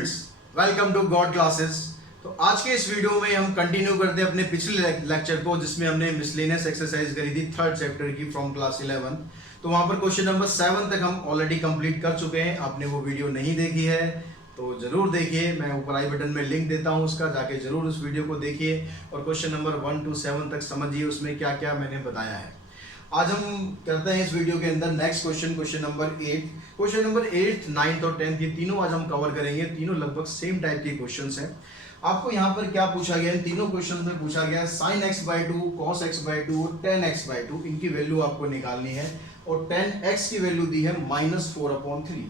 Students, welcome to God classes. तो आज के इस वीडियो में हम कंटिन्यू करते हैं अपने पिछले लेक्चर को, जिसमें हमने मिसलेनियस एक्सरसाइज करी थी थर्ड चैप्टर की फ्रॉम क्लास 11। तो वहां पर क्वेश्चन नंबर 7 तक हम ऑलरेडी कंप्लीट कर चुके हैं। आपने वो वीडियो नहीं देखी है तो जरूर देखिए, मैं ऊपर आई बटन में लिंक देता हूं उसका, जाके जरूर उस वीडियो को देखिए और क्वेश्चन नंबर 1 to 7 तक समझिए उसमें क्या क्या मैंने बताया है। आज हम करते हैं इस वीडियो के अंदर next question number 8। Question number 8, 9 और 10 ये तीनों आज हम कवर करेंगे। तीनों लगभग सेम टाइप के क्वेश्चंस हैं। आपको यहाँ पर क्या पूछा गया है, तीनों क्वेश्चंस में पूछा गया है sin x/2, cos x/2 और tan x/2 इनकी वैल्यू आपको निकालनी है और tan x की वैल्यू दी है -4/3।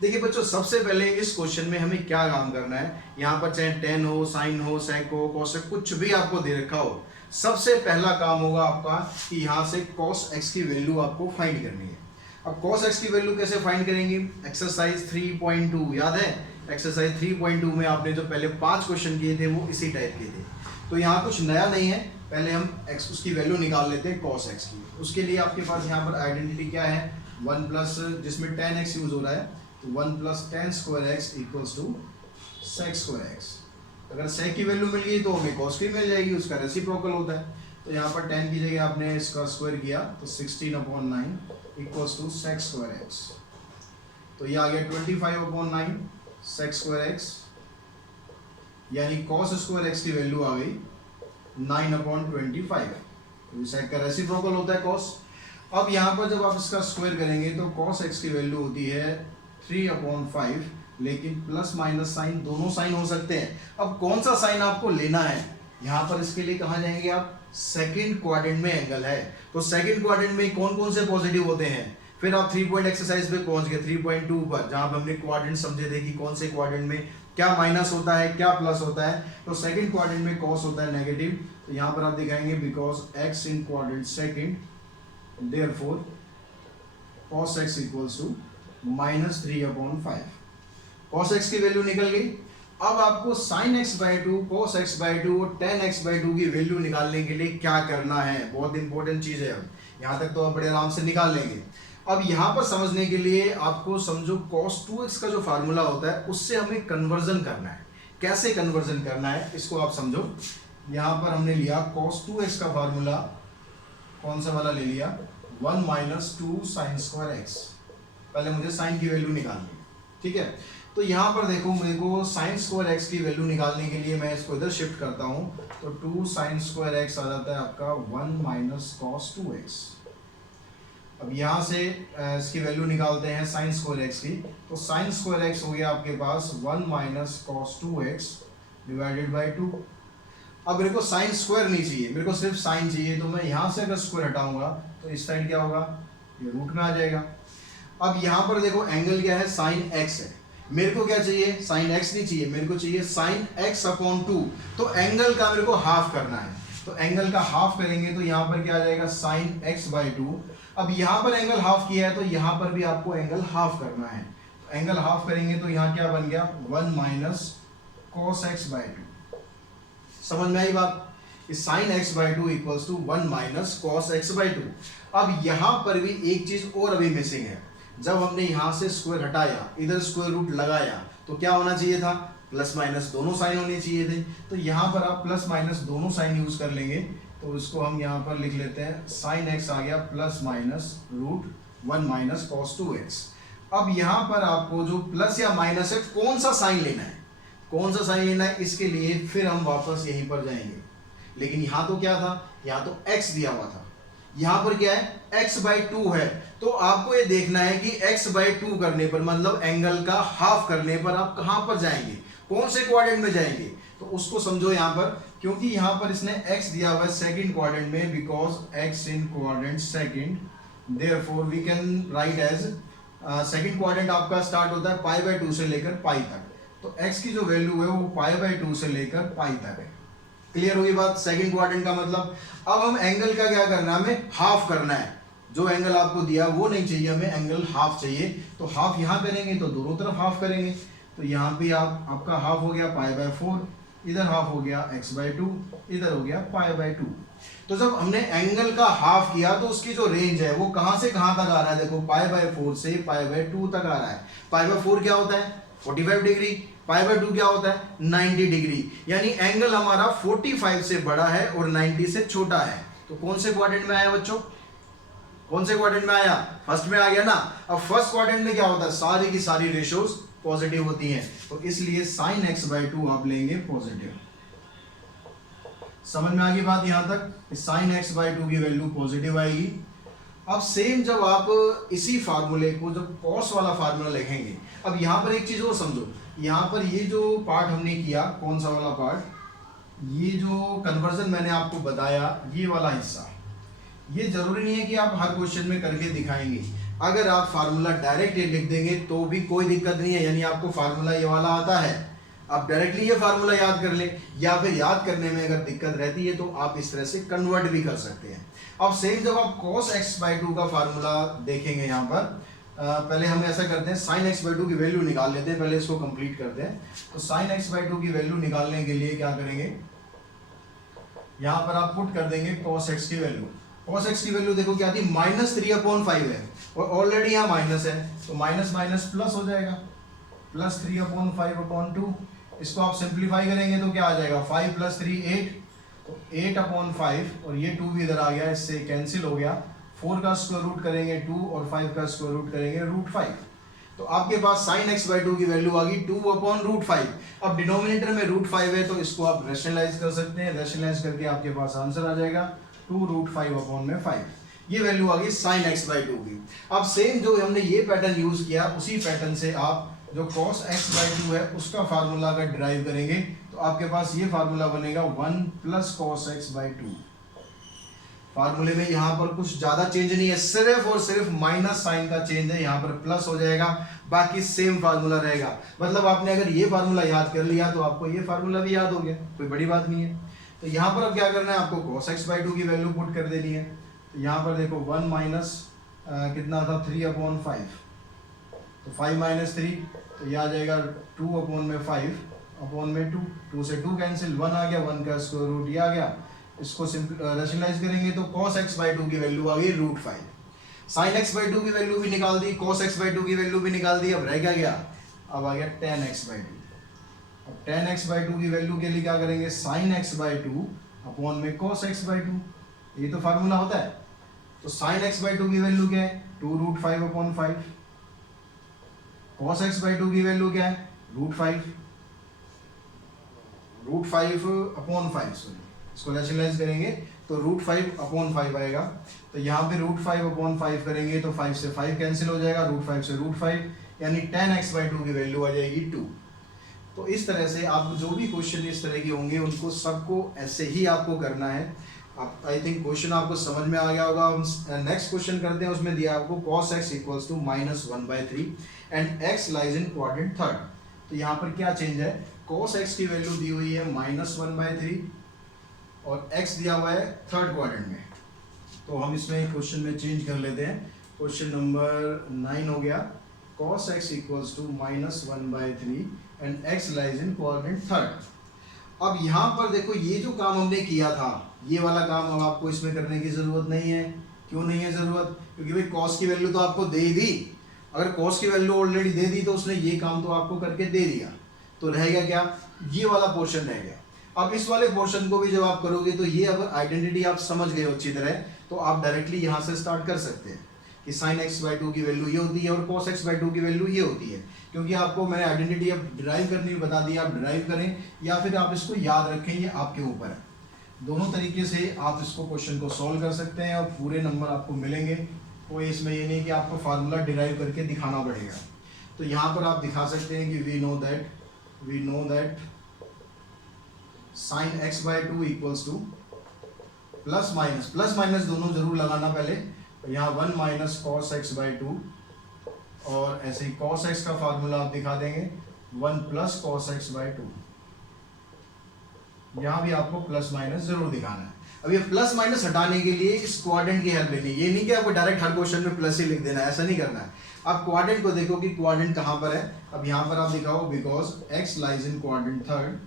देखिए बच्चों, सबसे पहले इस क्वेश्चन में हमें क्या काम करना है। यहाँ पर चाहे tan हो, sin हो, sec हो, cos कुछ भी आपको दे रखा हो, सबसे पहला काम होगा आपका कि यहाँ से cos x की वैल्यू आपको फाइंड करनी है। अब cos x की वैल्यू कैसे फाइंड करेंगे? एक्सरसाइज 3.2 याद है? एक्सरसाइज 3.2 में आपने जो पहले 5 क्वेश्चन किए थे वो इसी टाइप के थे। तो यहाँ कुछ नया नहीं है, पहले हम x उसकी वैल्यू निकाल लेते हैं cos x की। उसके लिए आपके पास यहाँ पर आइडेंटिटी क्या है? 1 प्लस, जिसमें tan x यूज हो रहा है, तो 1 plus tan square x equals to sec square x। अगर sec की वैल्यू मिल गई तो हमें cos की मिल जाएगी, उसका रेसिप्रोकल होता है। तो यहाँ पर tan की जगह आपने इसका स्क्वायर किया तो 16/9 equals to sec square x। तो ये आ गया 25/9 sec स्क्वायर x, यानी cos स्क्वायर x की वैल्यू आ गई 9/25। तो sec का रेसिप्रोकल होता है cos। अब यहाँ पर जब आप इसका स्क्वायर करेंगे तो cos x की वैल्यू होती है 3/5, लेकिन प्लस माइनस साइन दोनों साइन हो सकते हैं। अब कौन सा साइन आपको लेना है यहाँ पर, इसके लिए कहाँ जाएंगे आप? सेकंड क्वाड्रेंट में एंगल है, तो सेकंड क्वाड्रेंट में कौन कौन से पॉजिटिव होते हैं? फिर आप 3 पॉइंट एक्सरसाइज पे पहुंच गए 3.2 पर, जहां पे हमने क्वाड्रेंट समझे थे कि कौन से क्वाड्रेंट में क्या माइनस होता है, क्या प्लस होता है। तो सेकंड क्वाड्रेंट में कॉस होता है नेगेटिव, तो यहाँ पर आप दिखाएंगे because x in quadrant second, therefore cos x equals to -3/5। cos x की वैल्यू निकल गई। अब आपको sin x/2, cos x/2 और tan x/2 की वैल्यू निकालने के लिए क्या करना है? बहुत इंपॉर्टेंट चीज है। अब यहाँ तक तो आप बड़े आराम से निकाल लेंगे। अब यहाँ पर समझने के लिए आपको समझो cos 2x का जो फार्मूला होता है उससे हमें कन्वर्जन करना है। कैसे कन्वर्जन करना है इसको आप समझो। यहाँ पर हमने लिया cos 2x का फार्मूला, कौन सा वाला ले लिया? 1 - 2 sin स्क्वायर x। पहले मुझे साइन की वैल्यू निकालनी है, ठीक है। तो यहाँ पर देखो, मेरे को sin स्क्वायर x की वैल्यू निकालने के लिए मैं इसको इधर शिफ्ट करता हूँ, तो 2 sin स्क्वायर x आ जाता है आपका 1 - cos 2x। अब यहाँ से इसकी वैल्यू निकालते हैं sin स्क्वायर x की, तो sin स्क्वायर x हो गया आपके पास 1 - cos 2x डिवाइडेड बाई 2। अब मेरे को साइन स्क्वायर नहीं चाहिए, मेरे को सिर्फ साइन चाहिए, तो मैं यहाँ से अगर स्क्वायर हटाऊंगा तो इस साइड क्या होगा? ये रूट में आ जाएगा। अब यहाँ पर देखो एंगल क्या है? साइन x है। मेरे को क्या चाहिए? साइन x नहीं चाहिए, मेरे को चाहिए साइन x/2। तो एंगल का मेरे को हाफ करना है, तो एंगल का हाफ करेंगे तो यहाँ पर क्या आ जाएगा? Sign x/2। अब यहाँ पर एंगल हाफ किया है तो यहाँ पर भी आपको एंगल हाफ करना है। तो एंगल हाफ करेंगे तो यहाँ क्या बन गया? 1 - cos x/2। समझ में आई बात? sin x/2 equals to 1 - cos x/2। अब यहाँ पर भी एक चीज और अभी मिसिंग है। जब हमने यहाँ से स्क्वायर हटाया, इधर स्क्वायर रूट लगाया, तो क्या होना चाहिए था? प्लस माइनस दोनों साइन होने चाहिए थे। तो यहाँ पर आप प्लस माइनस दोनों साइन यूज कर लेंगे, तो इसको हम यहाँ पर लिख लेते हैं sin x आ गया plus minus root 1 - cos 2x। अब यहाँ पर आपको जो प्लस या माइनस है, कौन सा साइन लेना है, कौन सा साइन लेना है, इसके लिए फिर हम वापस यहीं पर जाएंगे। लेकिन यहाँ तो क्या था? यहाँ तो x दिया हुआ था, यहाँ पर क्या है? x/2 है। तो आपको ये देखना है कि x/2 करने पर, मतलब एंगल का हाफ करने पर आप कहां पर जाएंगे, कौन से क्वाड्रेंट में जाएंगे? तो उसको समझो यहाँ पर, क्योंकि यहाँ पर इसने x दिया हुआ है सेकंड क्वाड्रेंट में, because x in quadrant second, therefore we can write as second quadrant आपका स्टार्ट होता है π/2 से लेकर पाई तक। तो x की जो वैल्यू है वो π/2 से लेकर पाई तक है। क्लियर हुई बात? सेकंड क्वाड्रेंट का मतलब। अब हम एंगल का क्या करना है? हमें हाफ करना है। जो एंगल आपको दिया वो नहीं चाहिए, हमें एंगल हाफ चाहिए। तो हाफ यहाँ करेंगे तो दोनों तरफ हाफ करेंगे, तो यहाँ पे आपका हाफ हो गया π/4, इधर हाफ हो गया x/2, इधर हो गया π/2। तो जब हमने एंगल का हाफ किया तो उसकी जो रेंज है वो कहां से कहां तक आ रहा है? देखो π/4 से π/2 तक आ रहा है। π/4 क्या होता है? 45 डिग्री। पाई बाय 2 क्या होता है 90 डिग्री, यानी एंगल हमारा 45 से बड़ा है और 90 से छोटा है। तो कौन से क्वाड्रेंट में आया बच्चों, कौन से क्वाड्रेंट में आया, फर्स्ट में आ गया ना। अब फर्स्ट क्वाड्रेंट में क्या होता है, सारी की सारी रेशियोज पॉजिटिव होती हैं, तो इसलिए sin x/2 आप लेंगे पॉजिटिव। समझ में आ गई बात यहां तक, sin x/2 की वैल्यू पॉजिटिव आएगी। अब सेम जब आप इसी फार्मूले को जब कॉस वाला फार्मूला लिखेंगे, अब यहां पर एक चीज और समझो, यहां पर ये जो पार्ट हमने किया, कौन सा वाला पार्ट, ये जो कन्वर्जन मैंने आपको बताया, ये वाला हिस्सा, ये जरूरी नहीं है कि आप हर क्वेश्चन में करके दिखाएंगे। अगर आप फार्मूला डायरेक्ट ये लिख देंगे तो भी कोई दिक्कत नहीं है, यानी आपको फार्मूला ये वाला आता है, आप डायरेक्टली ये फार्मूला याद कर लें, या फिर याद करने में अगर दिक्कत रहती है तो आप इस तरह से कन्वर्ट भी कर सकते हैं। अब सेम जब आप cos x/2 का फार्मूला देखेंगे, यहाँ पर पहले हम ऐसा करते हैं, sin x/2 की वैल्यू निकाल लेते हैं, पहले इसको कंप्लीट करते हैं। तो sin x/2 की वैल्यू निकालने के लिए क्या करेंगे, यहाँ पर आप पुट कर देंगे cos x की वैल्यू। cos x की वैल्यू देखो क्या थी, -3/5 है, और ऑलरेडी यहाँ माइनस है, तो माइनस माइनस प्लस हो जाएगा, +3/5/2। इसको आप सिंप्लीफाई करेंगे तो क्या आ जाएगा, 5 + 3 8, तो 8/5, और ये 2 भी इधर आ गया, इससे कैंसिल हो गया। 4 का स्क्वायर रूट करेंगे 2, और 5 का स्क्वायर रूट करेंगे √5, तो आपके पास sin x/2 की वैल्यू आ गई 2/√5। अब डिनोमिनेटर में √5 है, तो इसको आप रैशनलाइज कर सकते हैं, रैशनलाइज करके आपके पास आंसर आ जाएगा 2√5/5। ये वैल्यू आ गई sin x/2 की। अब सेम जो हमने ये पैटर्न यूज किया, उसी पैटर्न से आप जो cos x/2 है उसका फार्मूला अगर डिराइव करेंगे, तो आपके पास ये फार्मूला बनेगा 1 + cos x/2। फार्मूले में यहाँ पर कुछ ज्यादा चेंज नहीं है, सिर्फ और सिर्फ माइनस साइन का चेंज है, यहाँ पर प्लस हो जाएगा, बाकी सेम फार्मूला रहेगा। मतलब आपने अगर ये फार्मूला याद कर लिया तो आपको ये फार्मूला भी याद हो गया, कोई बड़ी बात नहीं है। तो यहाँ पर अब क्या करना है, आपको cos x/2 की वैल्यू पुट कर देनी है। तो यहाँ पर देखो 1 माइनस कितना था 3/5, तो 5 - 3, तो ये आ जाएगा 2/5/2, 2 से 2 कैंसिल, 1 आ गया, 1 का स्क्वायर रूट ये आ गया। इसको रैशनलाइज करेंगे तो cos x/2 की वैल्यू आ गई √5। sin x/2 की वैल्यू भी निकाल दी, cos x/2 की वैल्यू भी निकाल दी, अब रह क्या गया, अब आ गया tan x/2। अब tan x/2 की वैल्यू के लिए क्या करेंगे, sin x/2 अपॉन में cos x/2, ये तो फार्मूला होता है। तो sin x/2 की वैल्यू क्या है, 2√5/5, cos x/2 की वैल्यू क्या है, √5, √5/5, सॉरी, इसको रैशनलाइज करेंगे तो √5/5 आएगा। तो यहाँ पे √5/5 करेंगे तो 5 से 5 कैंसिल हो जाएगा, √5 से √5, यानी tan x/2 की वैल्यू आ जाएगी 2। तो इस तरह से आप जो भी क्वेश्चन इस तरह के होंगे उनको सबको ऐसे ही आपको करना है। आप आई थिंक क्वेश्चन आपको समझ में आ गया होगा। हम नेक्स्ट क्वेश्चन करते हैं, उसमें दिया आपको cos x = -1/3 and x lies in quadrant third. तो यहाँ पर क्या चेंज है, cos x की वैल्यू दी हुई है -1/3 और x दिया हुआ है थर्ड क्वाड्रेंट में। तो हम इसमें क्वेश्चन में चेंज कर लेते हैं। क्वेश्चन नंबर 9 हो गया, cos x = -1/3 and x lies in quadrant third. अब यहाँ पर देखो, ये जो काम हमने किया था, ये वाला काम अब आपको इसमें करने की जरूरत नहीं है। क्यों नहीं है जरूरत, क्योंकि भाई cos की वैल्यू तो आपको दे ही दी। अगर cos की वैल्यू ऑलरेडी दे दी तो उसने ये काम तो आपको करके दे दिया, तो रहेगा क्या, ये वाला पोर्शन रह गया। अब इस वाले पोर्शन को भी जब आप करोगे तो ये अगर आइडेंटिटी आप समझ गए हो अच्छी तरह, तो आप डायरेक्टली यहाँ से स्टार्ट कर सकते हैं कि sin x/2 की वैल्यू ये होती है और cos x/2 की वैल्यू ये होती है। क्योंकि आपको मैंने आइडेंटिटी अब डिराइव करनी बता दी, आप डिराइव करें या फिर आप इसको याद रखें, ये आपके ऊपर है। दोनों तरीके से आप इसको क्वेश्चन को सॉल्व कर सकते हैं और पूरे नंबर आपको मिलेंगे। कोई इसमें ये नहीं कि आपको फार्मूला डिराइव करके दिखाना पड़ेगा। तो यहाँ पर आप दिखा सकते हैं कि we know that sin x/2 = plus minus दोनों जरूर लगाना पहले। तो यहाँ 1 - cos x/2 और ऐसे ही cos x का फार्मूला आप दिखा देंगे 1 + cos x/2। यहाँ भी आपको प्लस माइनस जरूर दिखाना है। अब ये प्लस माइनस हटाने के लिए इस क्वाड्रेंट की हेल्प लेनी है। ये नहीं कि आपको डायरेक्ट हर क्वेश्चन में प्लस ही लिख देना है, ऐसा नहीं करना है। आप क्वाड्रेंट को देखो कि क्वाड्रेंट कहाँ पर है। अब यहाँ पर आप दिखाओ because x lies in quadrant third,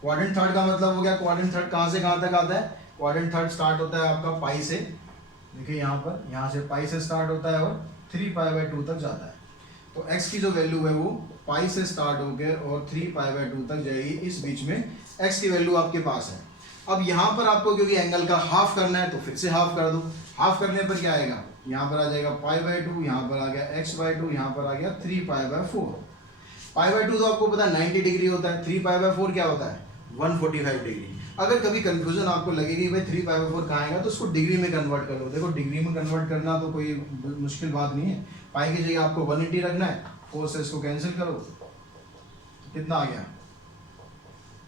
quadrant third का मतलब हो गया, क्वाड्रेंट थर्ड कहाँ से कहाँ तक आता है, क्वाड्रेंट थर्ड स्टार्ट होता है आपका पाई से, देखिए यहाँ पर, यहाँ से पाई से स्टार्ट होता है और 3π/2 तक जाता है। तो x की जो वैल्यू है वो पाई से स्टार्ट होकर और 3π/2 तक जाएगी, इस बीच में x की वैल्यू आपके पास है। अब यहाँ पर आपको क्योंकि एंगल का हाफ करना है तो फिर से हाफ कर दो। हाफ करने पर क्या आएगा, यहाँ पर आ जाएगा π/2, यहाँ पर आ गया x/2, यहाँ पर आ गया 3π/4। π/2 तो आपको पता है 90 डिग्री होता है, 3π/4 क्या होता है 145 डिग्री। अगर कभी कंफ्यूजन आपको लगेगी भाई 3π/4 कहाँ आएगा, तो उसको डिग्री में कन्वर्ट कर लो। देखो डिग्री में कन्वर्ट करना तो कोई मुश्किल बात नहीं है। पाई की जगह आपको 180 रखना है, 4 से इसको कैंसिल करो, कितना आ गया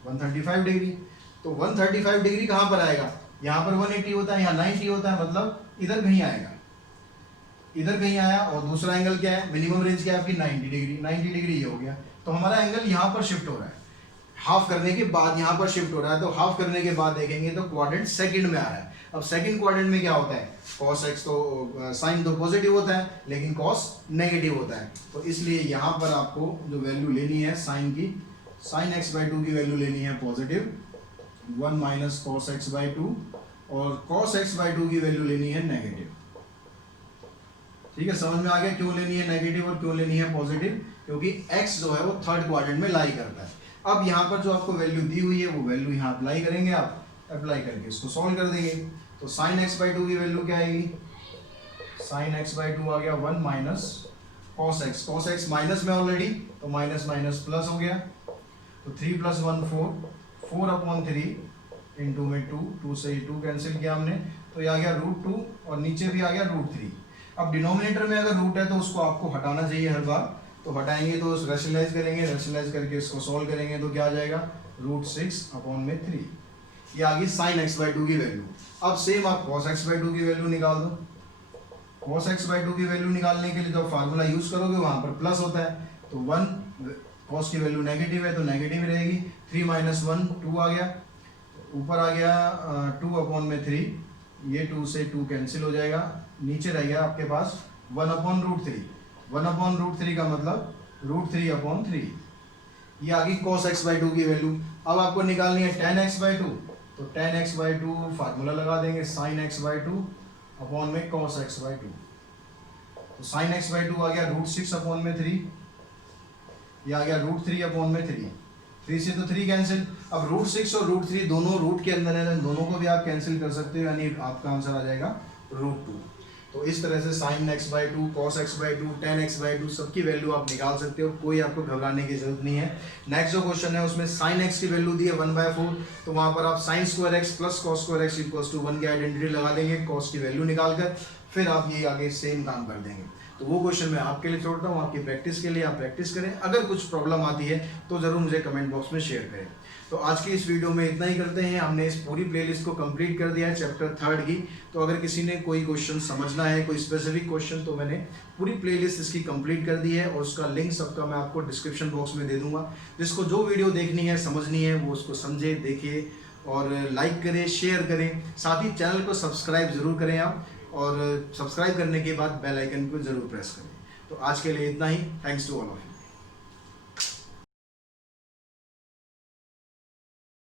135 डिग्री। तो 135 डिग्री कहाँ पर आएगा, यहाँ पर 180 होता है, यहाँ 90 होता है, मतलब इधर कहीं आएगा, इधर कहीं आया। और दूसरा एंगल क्या है, मिनिमम रेंज क्या है आपकी 90 डिग्री, 90 डिग्री ये हो गया। तो हमारा एंगल यहाँ पर शिफ्ट हो रहा है, हाफ करने के बाद यहाँ पर शिफ्ट हो रहा है। तो हाफ करने के बाद देखेंगे तो क्वाड्रेंट सेकंड में आ रहा है। अब सेकंड क्वाड्रेंट में क्या होता है, cos x तो साइन तो पॉजिटिव होता है लेकिन cos नेगेटिव होता है। तो इसलिए यहाँ पर आपको जो वैल्यू लेनी है साइन की, साइन x/2 की वैल्यू लेनी है पॉजिटिव 1 - cos x/2 और cos x/2 की वैल्यू लेनी है नेगेटिव। ठीक है, समझ में आ गया क्यों लेनी है नेगेटिव और क्यों लेनी है पॉजिटिव, क्योंकि x जो है वो थर्ड क्वाड्रेंट में लाई करता है। अब यहाँ पर जो आपको वैल्यू दी हुई है वो वैल्यू यहाँ अप्लाई करेंगे, आप अप्लाई करके इसको सॉल्व कर देंगे। तो साइन x/2 की वैल्यू क्या आएगी, साइन x/2 आ गया 1 - cos x, cos x minus में ऑलरेडी तो माइनस माइनस प्लस हो गया। तो 3 + 1 4, 4/3 इंटू में 2, 2 से 2 कैंसिल किया हमने, तो ये आ गया √2 और नीचे भी आ गया √3। अब डिनोमिनेटर में अगर रूट है तो उसको आपको हटाना चाहिए हर बार, तो हटाएंगे तो रैशनलाइज करेंगे, रैशनलाइज करके इसको सॉल्व करेंगे तो क्या आ जाएगा √6/3। ये आ गई साइन x/2 की वैल्यू। अब सेम आप cos x/2 की वैल्यू निकाल दो। cos x/2 की वैल्यू निकालने के लिए जो फार्मूला यूज करोगे वहां पर प्लस होता है, तो 1 cos की वैल्यू नेगेटिव है तो नेगेटिव रहेगी। 3 - 1 2 आ गया, ऊपर आ गया 2/3, ये 2 से 2 कैंसिल हो जाएगा, नीचे रह गया आपके पास 1/√3। 1/√3 का मतलब √3/3। ये आ गई cos x/2 की वैल्यू। अब आपको निकालनी है tan x/2, तो tan x/2 फार्मूला लगा देंगे sin x/2 अपॉन में cos x/2। तो sin x/2 आ गया √6/3, ये आ गया √3/3। 3 से तो 3 कैंसिल। अब √6 और √3 दोनों रूट के अंदर है, दोनों को भी आप कैंसिल कर सकते हो, यानी आपका आंसर आ जाएगा √2। तो इस तरह से sin x/2, cos x/2, tan x/2 सबकी वैल्यू आप निकाल सकते हो, कोई आपको घबराने की जरूरत नहीं है। नेक्स्ट जो क्वेश्चन है उसमें sin x की वैल्यू दी है 1/4, तो वहां पर आप sin² x + cos² x = 1 की आइडेंटिटी लगा देंगे, cos की वैल्यू निकालकर, फिर आप ये आगे सेम काम कर देंगे। तो वो क्वेश्चन मैं आपके लिए छोड़ता हूँ, आपकी प्रैक्टिस के लिए, आप प्रैक्टिस करें। अगर कुछ प्रॉब्लम आती है तो ज़रूर मुझे कमेंट बॉक्स में शेयर करें। तो आज की इस वीडियो में इतना ही करते हैं, हमने इस पूरी प्लेलिस्ट को कंप्लीट कर दिया है चैप्टर 3 की। तो अगर किसी ने कोई क्वेश्चन समझना है, कोई स्पेसिफिक क्वेश्चन, तो मैंने पूरी प्लेलिस्ट इसकी कंप्लीट कर दी है और उसका लिंक सबका मैं आपको डिस्क्रिप्शन बॉक्स में दे दूंगा। जिसको जो वीडियो देखनी है, समझनी है, वो उसको समझे, देखिए और लाइक करें, शेयर करें। साथ ही चैनल को सब्सक्राइब ज़रूर करें आप, और सब्सक्राइब करने के बाद बेल आइकन को ज़रूर प्रेस करें। तो आज के लिए इतना ही। Thanks to all of you.